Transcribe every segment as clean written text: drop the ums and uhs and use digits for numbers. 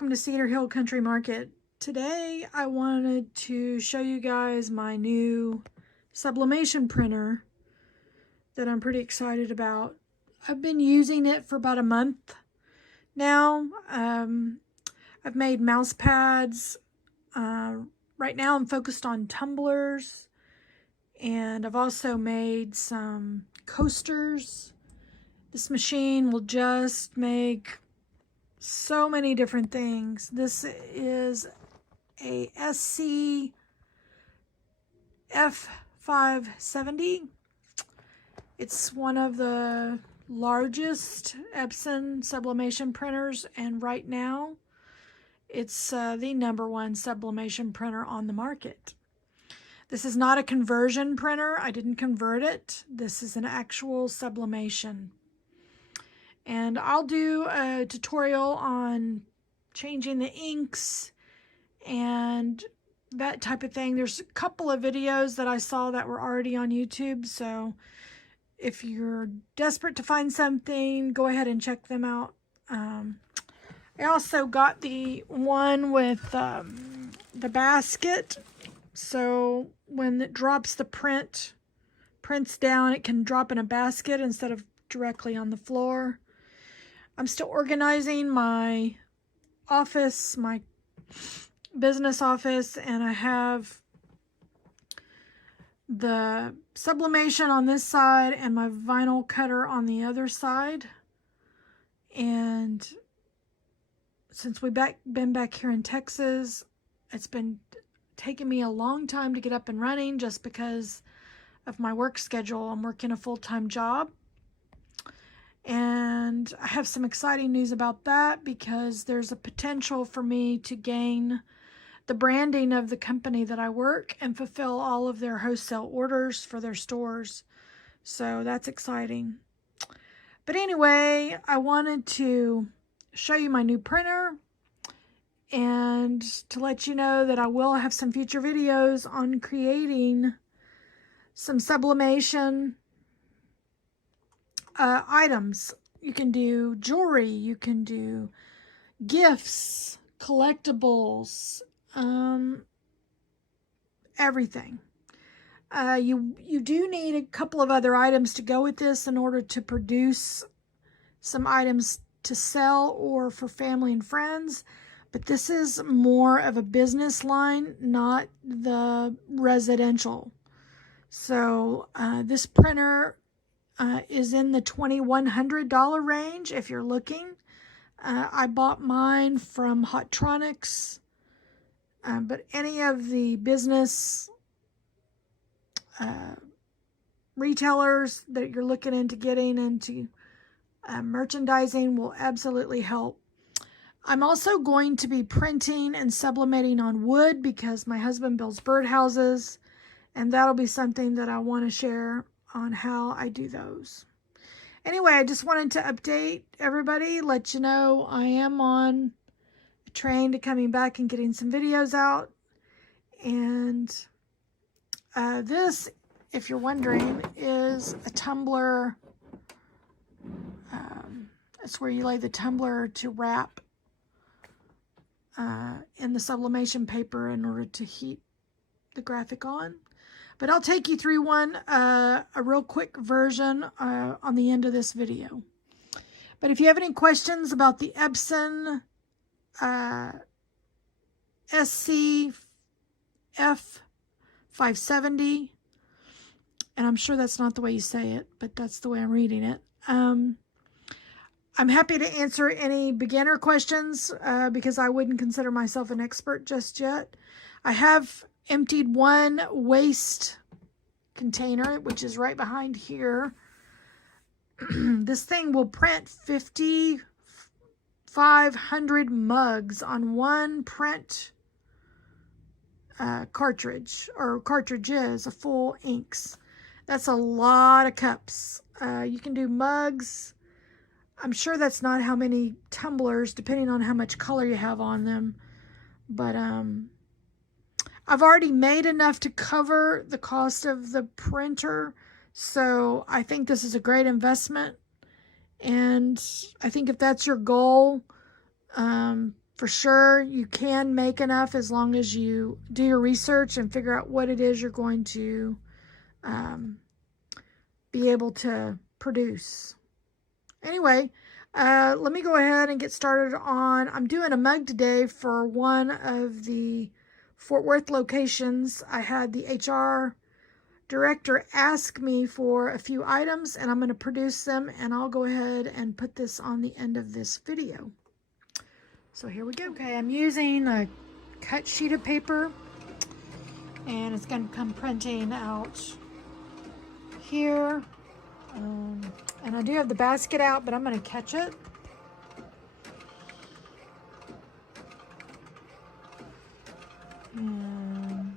welcome to Cedar Hill Country Market. Today I wanted to show you guys my new sublimation printer that I'm pretty excited about. I've been using it for about a month now. I've made mouse pads. Right now I'm focused on tumblers, and I've also made some coasters. This machine will just make so many different things. This is a SC-F570. It's one of the largest Epson sublimation printers, and right now it's the #1 sublimation printer on the market. This is not a conversion printer. I didn't convert it. This is an actual sublimation. And I'll do a tutorial on changing the inks and that type of thing. There's a couple of videos that I saw that were already on YouTube, so if you're desperate to find something, go ahead and check them out. I also got the one with the basket, so when it drops the prints down, it can drop in a basket instead of directly on the floor. I'm still organizing my office, my business office, and I have the sublimation on this side and my vinyl cutter on the other side. And since we've been back here in Texas, it's been taking me a long time to get up and running just because of my work schedule. I'm working a full-time job. And I have some exciting news about that because there's a potential for me to gain the branding of the company that I work and fulfill all of their wholesale orders for their stores. So that's exciting. But anyway, I wanted to show you my new printer and to let you know that I will have some future videos on creating some sublimation items. You can do jewelry, you can do gifts, collectibles, everything. You do need a couple of other items to go with this in order to produce some items to sell or for family and friends, but this is more of a business line, not the residential. So this printer is in the $2,100 range if you're looking. I bought mine from Hottronics, but any of the business retailers that you're looking into getting into merchandising will absolutely help. I'm also going to be printing and sublimating on wood because my husband builds birdhouses, and that'll be something that I want to share on how I do those. Anyway, I just wanted to update everybody, let you know I am on a train to coming back and getting some videos out. And this, if you're wondering, is a tumbler. It's where you lay the tumbler to wrap in the sublimation paper in order to heat the graphic on. But I'll take you through a real quick version on the end of this video. But if you have any questions about the Epson SC-F570, and I'm sure that's not the way you say it, but that's the way I'm reading it. I'm happy to answer any beginner questions because I wouldn't consider myself an expert just yet. I have emptied one waste container, which is right behind here. This thing will print 5,500 mugs on one print cartridge, or cartridges of full inks. That's a lot of cups. You can do mugs. I'm sure that's not how many tumblers, depending on how much color you have on them. But I've already made enough to cover the cost of the printer, so I think this is a great investment. And I think if that's your goal, For sure, you can make enough as long as you do your research and figure out what it is you're going to be able to produce. Anyway, let me go ahead and get started on, I'm doing a mug today for one of the Fort Worth locations. I had the HR director ask me for a few items, and I'm going to produce them, and I'll go ahead and put this on the end of this video. So here we go. Okay, I'm using a cut sheet of paper, and it's going to come printing out here. And I do have the basket out, but I'm going to catch it. And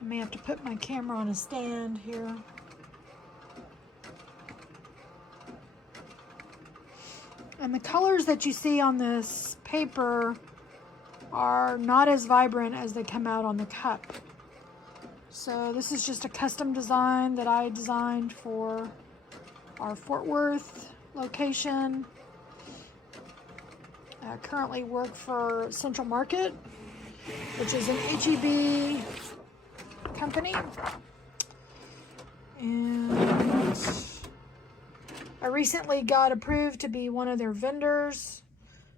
I may have to put my camera on a stand here. And the colors that you see on this paper are not as vibrant as they come out on the cup. So this is just a custom design that I designed for our Fort Worth location. I currently work for Central Market, which is an HEB company. And I recently got approved to be one of their vendors,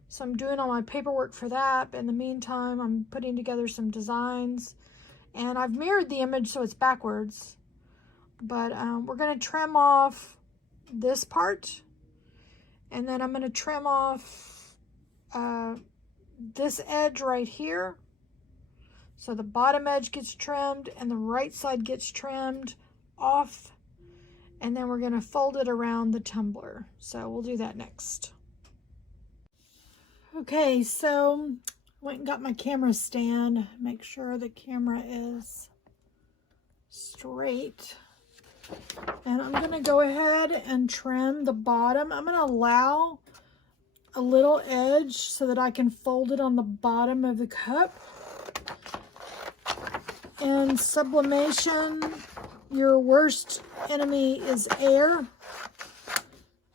so I'm doing all my paperwork for that. But in the meantime, I'm putting together some designs, and I've mirrored the image so it's backwards. But we're going to trim off this part, and then I'm going to trim off this edge right here. So the bottom edge gets trimmed and the right side gets trimmed off. And then we're going to fold it around the tumbler. So we'll do that next. Okay, so went and got my camera stand. Make sure the camera is straight. And I'm going to go ahead and trim the bottom. I'm going to allow a little edge so that I can fold it on the bottom of the cup. And sublimation, your worst enemy is air.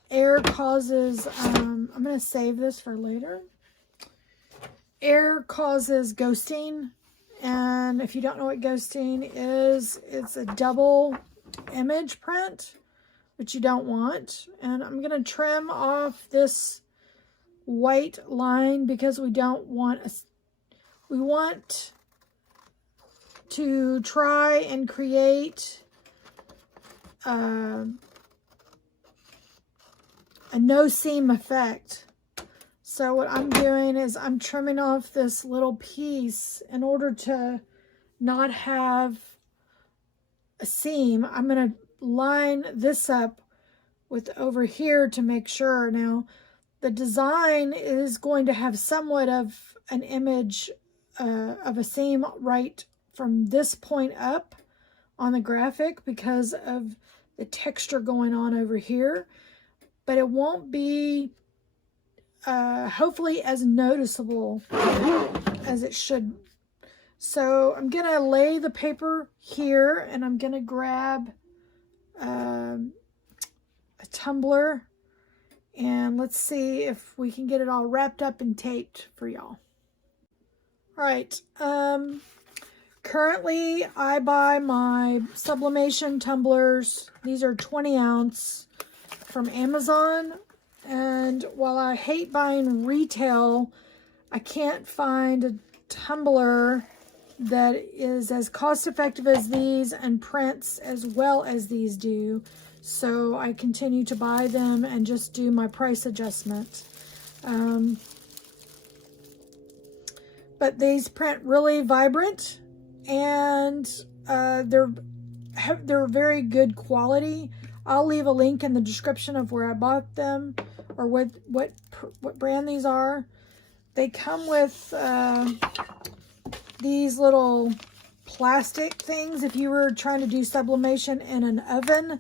Air causes, I'm going to save this for later. Air causes ghosting. And if you don't know what ghosting is, it's a double image print, which you don't want. And I'm going to trim off this white line because we don't want we want to try and create a no seam effect. So what I'm doing is I'm trimming off this little piece in order to not have a seam. I'm going to line this up with over here to make sure. Now the design is going to have somewhat of an image of a seam right from this point up on the graphic because of the texture going on over here, but it won't be hopefully as noticeable as it should. So I'm gonna lay the paper here, and I'm gonna grab a tumbler, and let's see if we can get it all wrapped up and taped for y'all. All right, currently I buy my sublimation tumblers. These are 20 ounce from Amazon. And while I hate buying retail, I can't find a tumbler that is as cost effective as these and prints as well as these do. So I continue to buy them and just do my price adjustment. But these print really vibrant, and they're very good quality. I'll leave a link in the description of where I bought them or what brand these are. They come with these little plastic things. If you were trying to do sublimation in an oven,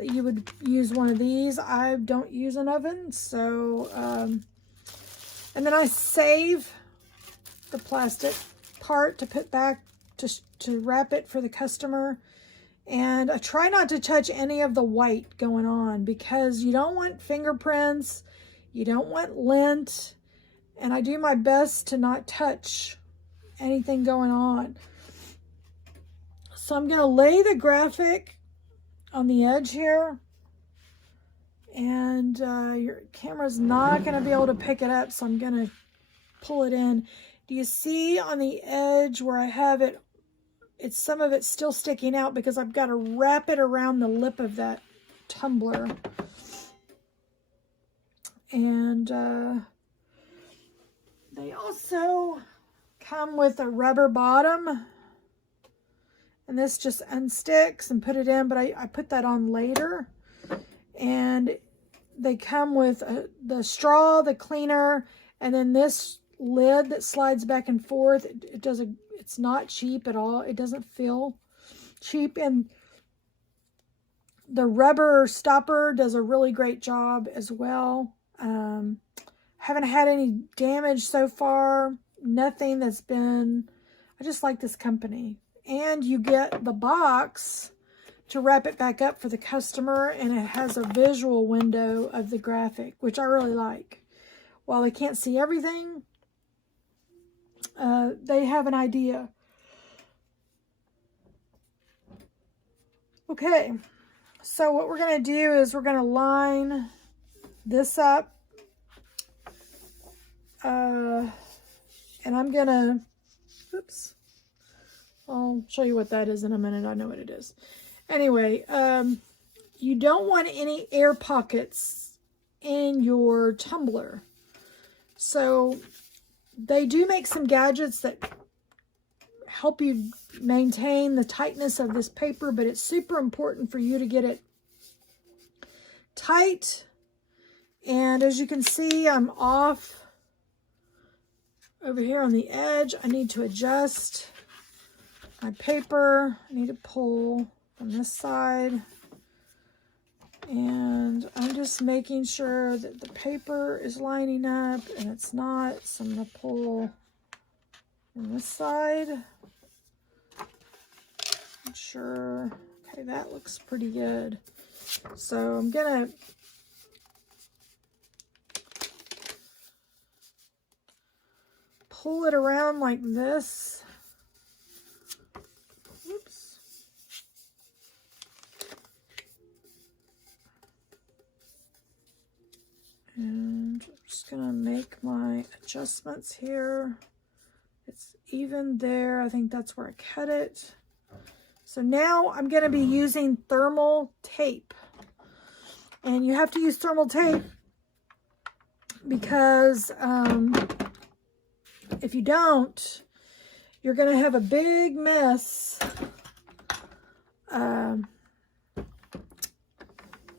you would use one of these. I don't use an oven, so and then I save the plastic part to put back to wrap it for the customer And I try not to touch any of the white going on because you don't want fingerprints, you don't want lint, and I do my best to not touch anything going on. So I'm going to lay the graphic on the edge here, and your camera's not going to be able to pick it up, so I'm going to pull it in. Do you see on the edge where I have it? It's some of it's still sticking out because I've got to wrap it around the lip of that tumbler. And they also come with a rubber bottom. And this just unsticks and put it in, but I put that on later. And they come with the straw, the cleaner, and then this lid that slides back and forth. It's not cheap at all. It doesn't feel cheap. And the rubber stopper does a really great job as well. Haven't had any damage so far. Nothing that's been... I just like this company. And you get the box to wrap it back up for the customer, and it has a visual window of the graphic, which I really like. While they can't see everything, they have an idea. Okay, so what we're going to do is we're going to line this up. And I'm going to, oops, I'll show you what that is in a minute. I know what it is. Anyway, you don't want any air pockets in your tumbler. So they do make some gadgets that help you maintain the tightness of this paper, but it's super important for you to get it tight. And as you can see, I'm off over here on the edge. I need to adjust my paper. I need to pull on this side. And I'm just making sure that the paper is lining up, and it's not. So I'm going to pull on this side. Make sure. Okay, that looks pretty good. So I'm going to pull it around like this. Oops. And I'm just going to make my adjustments here. It's even there. I think that's where I cut it. So now I'm going to be using thermal tape. And you have to use thermal tape because if you don't, you're going to have a big mess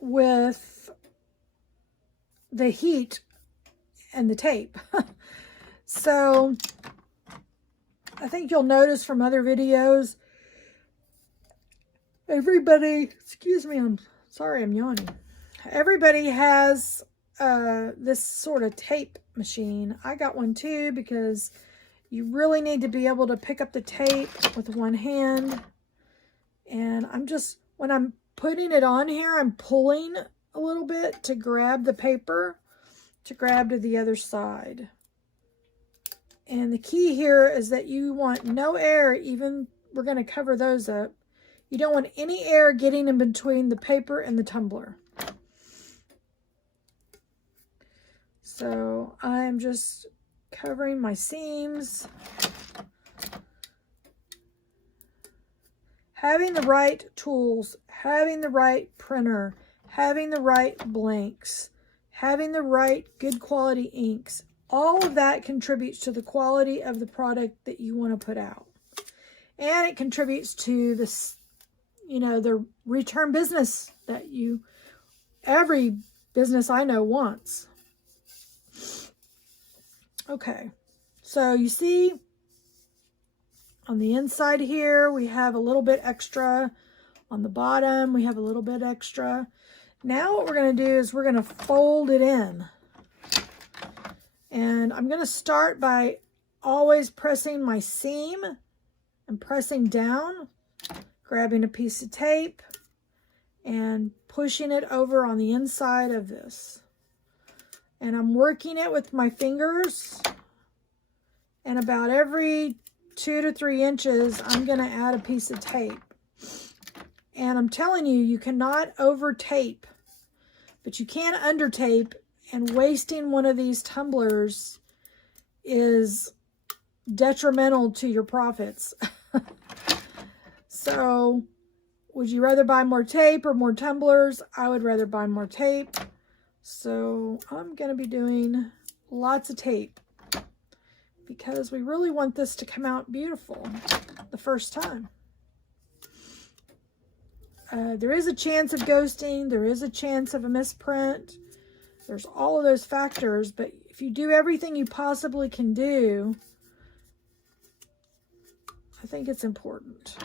with the heat and the tape. So I think you'll notice from other videos, everybody, excuse me, I'm sorry, I'm yawning. Everybody has this sort of tape machine. I got one too because you really need to be able to pick up the tape with one hand. And I'm just, when I'm putting it on here, I'm pulling a little bit to grab the paper, to grab to the other side. And the key here is that you want no air, even, we're going to cover those up. You don't want any air getting in between the paper and the tumbler. So I'm just covering my seams. Having the right tools, having the right printer, having the right blanks, having the right good quality inks, all of that contributes to the quality of the product that you want to put out. And it contributes to this, you know, the return business that every business I know wants. Okay, so you see on the inside here, we have a little bit extra. On the bottom, we have a little bit extra. Now what we're going to do is we're going to fold it in. And I'm going to start by always pressing my seam and pressing down, grabbing a piece of tape and pushing it over on the inside of this. And I'm working it with my fingers, and about every 2 to 3 inches, I'm going to add a piece of tape. And I'm telling you, you cannot over tape, but you can under tape, and wasting one of these tumblers is detrimental to your profits. So, would you rather buy more tape or more tumblers? I would rather buy more tape. So, I'm going to be doing lots of tape because we really want this to come out beautiful the first time. There is a chance of ghosting. There is a chance of a misprint. There's all of those factors, but if you do everything you possibly can do, I think it's important.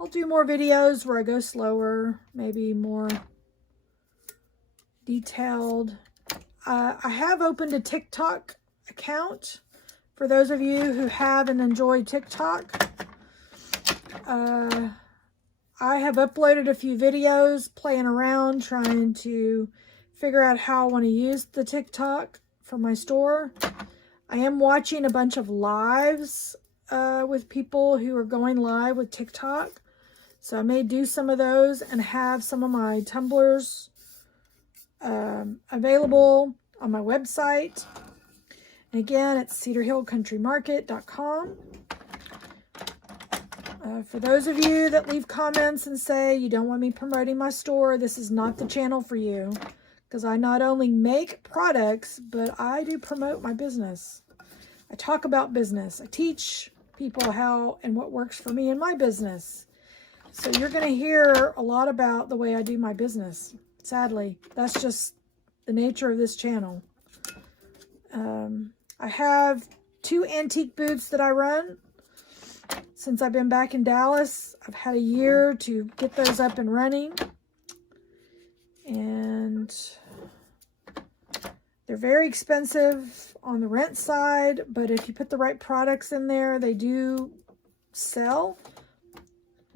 I'll do more videos where I go slower, maybe more detailed. I have opened a TikTok account for those of you who have and enjoy TikTok. I have uploaded a few videos playing around, trying to figure out how I want to use the TikTok for my store. I am watching a bunch of lives with people who are going live with TikTok. So I may do some of those and have some of my tumblers available on my website. And again, it's cedarhillcountrymarket.com. For those of you that leave comments and say you don't want me promoting my store, this is not the channel for you, because I not only make products, but I do promote my business. I talk about business. I teach people how and what works for me in my business. So you're going to hear a lot about the way I do my business. Sadly, that's just the nature of this channel. I have 2 antique booths that I run. Since I've been back in Dallas, I've had a year to get those up and running. And they're very expensive on the rent side, but if you put the right products in there, they do sell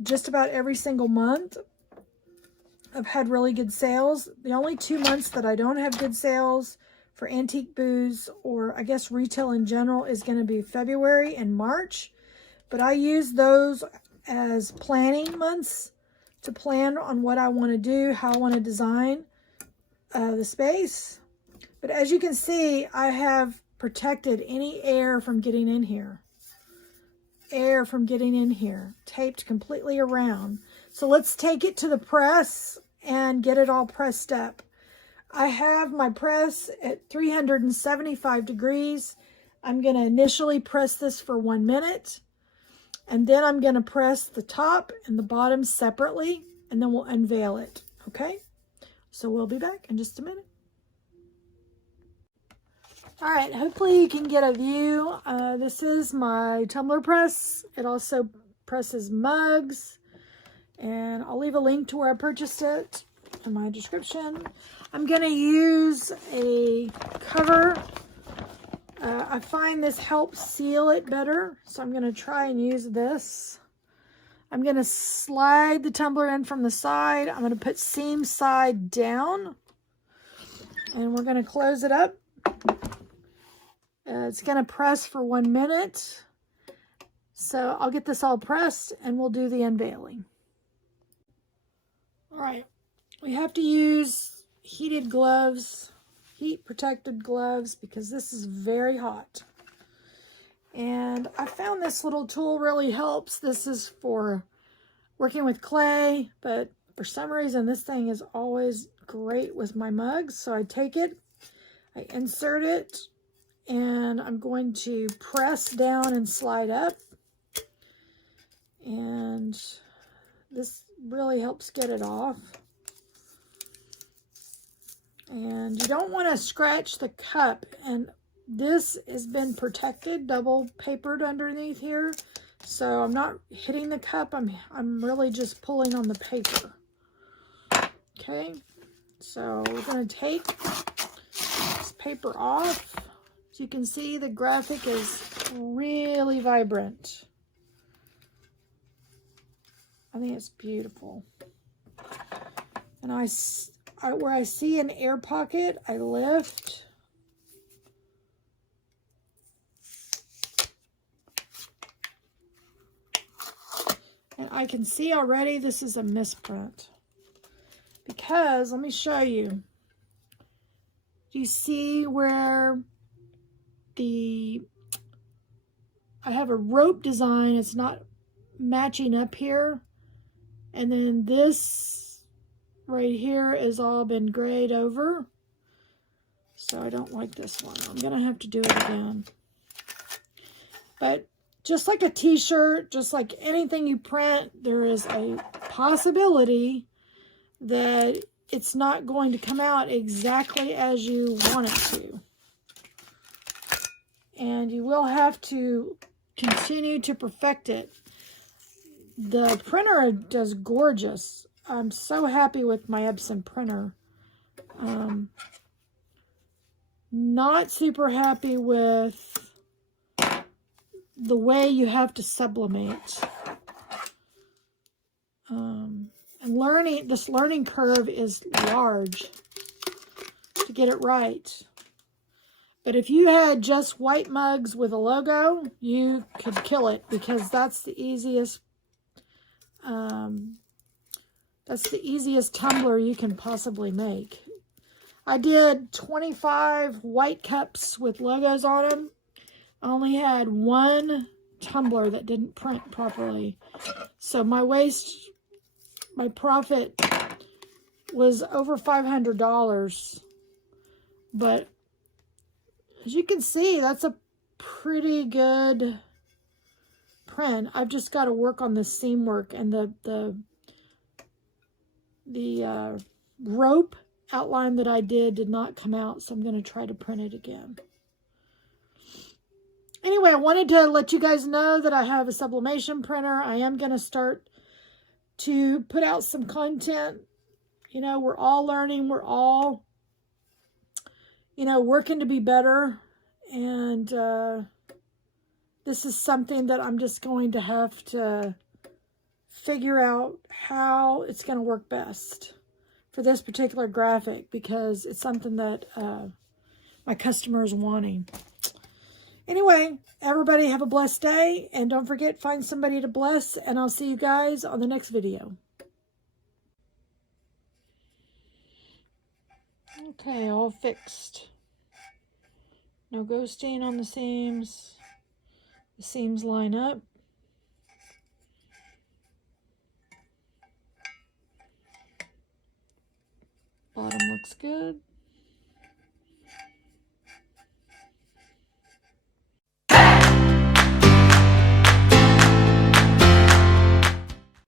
just about every single month. I've had really good sales. The only 2 months that I don't have good sales for antique booths, or I guess retail in general, is going to be February and March. But I use those as planning months to plan on what I want to do, how I want to design the space. But as you can see, I have protected any air from getting in here. Air from getting in here. Taped completely around. So let's take it to the press and get it all pressed up. I have my press at 375 degrees. I'm going to initially press this for 1 minute. And then I'm going to press the top and the bottom separately, and then we'll unveil it, okay? So we'll be back in just a minute. All right, hopefully you can get a view. This is my tumbler press. It also presses mugs, and I'll leave a link to where I purchased it in my description. I'm going to use a cover. I find this helps seal it better, so I'm going to try and use this. I'm going to slide the tumbler in from the side. I'm going to put seam side down, and we're going to close it up. It's going to press for 1 minute, so I'll get this all pressed, and we'll do the unveiling. All right, we have to use heated gloves. Heat protected gloves, because this is very hot. And I found this little tool really helps. This is for working with clay, but for some reason this thing is always great with my mugs. So I take it, I insert it, and I'm going to press down and slide up. And this really helps get it off. And you don't want to scratch the cup, and this has been protected, double papered underneath here, so I'm not hitting the cup. I'm really just pulling on the paper. Okay, so we're going to take this paper off. As you can see, the graphic is really vibrant. I think it's beautiful. And where I see an air pocket, I lift. And I can see already this is a misprint. Because, let me show you. Do you see where I have a rope design, it's not matching up here. And then this right here has all been grayed over. So I don't like this one. I'm gonna have to do it again. But just like a t-shirt, just like anything you print, there is a possibility that it's not going to come out exactly as you want it to. And you will have to continue to perfect it. The printer does gorgeous. I'm so happy with my Epson printer. Not super happy with the way you have to sublimate. And this learning curve is large to get it right. But if you had just white mugs with a logo, you could kill it, because that's the easiest tumbler you can possibly make. I did 25 white cups with logos on them. I only had one tumbler that didn't print properly. So my profit was over $500. But as you can see, that's a pretty good print. I've just got to work on the seam work, and the rope outline that I did not come out, so I'm going to try to print it again. Anyway, I wanted to let you guys know that I have a sublimation printer. I am going to start to put out some content. You know, we're all learning. We're all, you know, working to be better. And this is something that I'm just going to have to figure out how it's going to work best for this particular graphic, because it's something that my customer is wanting. Anyway, everybody have a blessed day, and don't forget, find somebody to bless, and I'll see you guys on the next video. Okay, all fixed. No ghosting on the seams. The seams line up. Bottom looks good.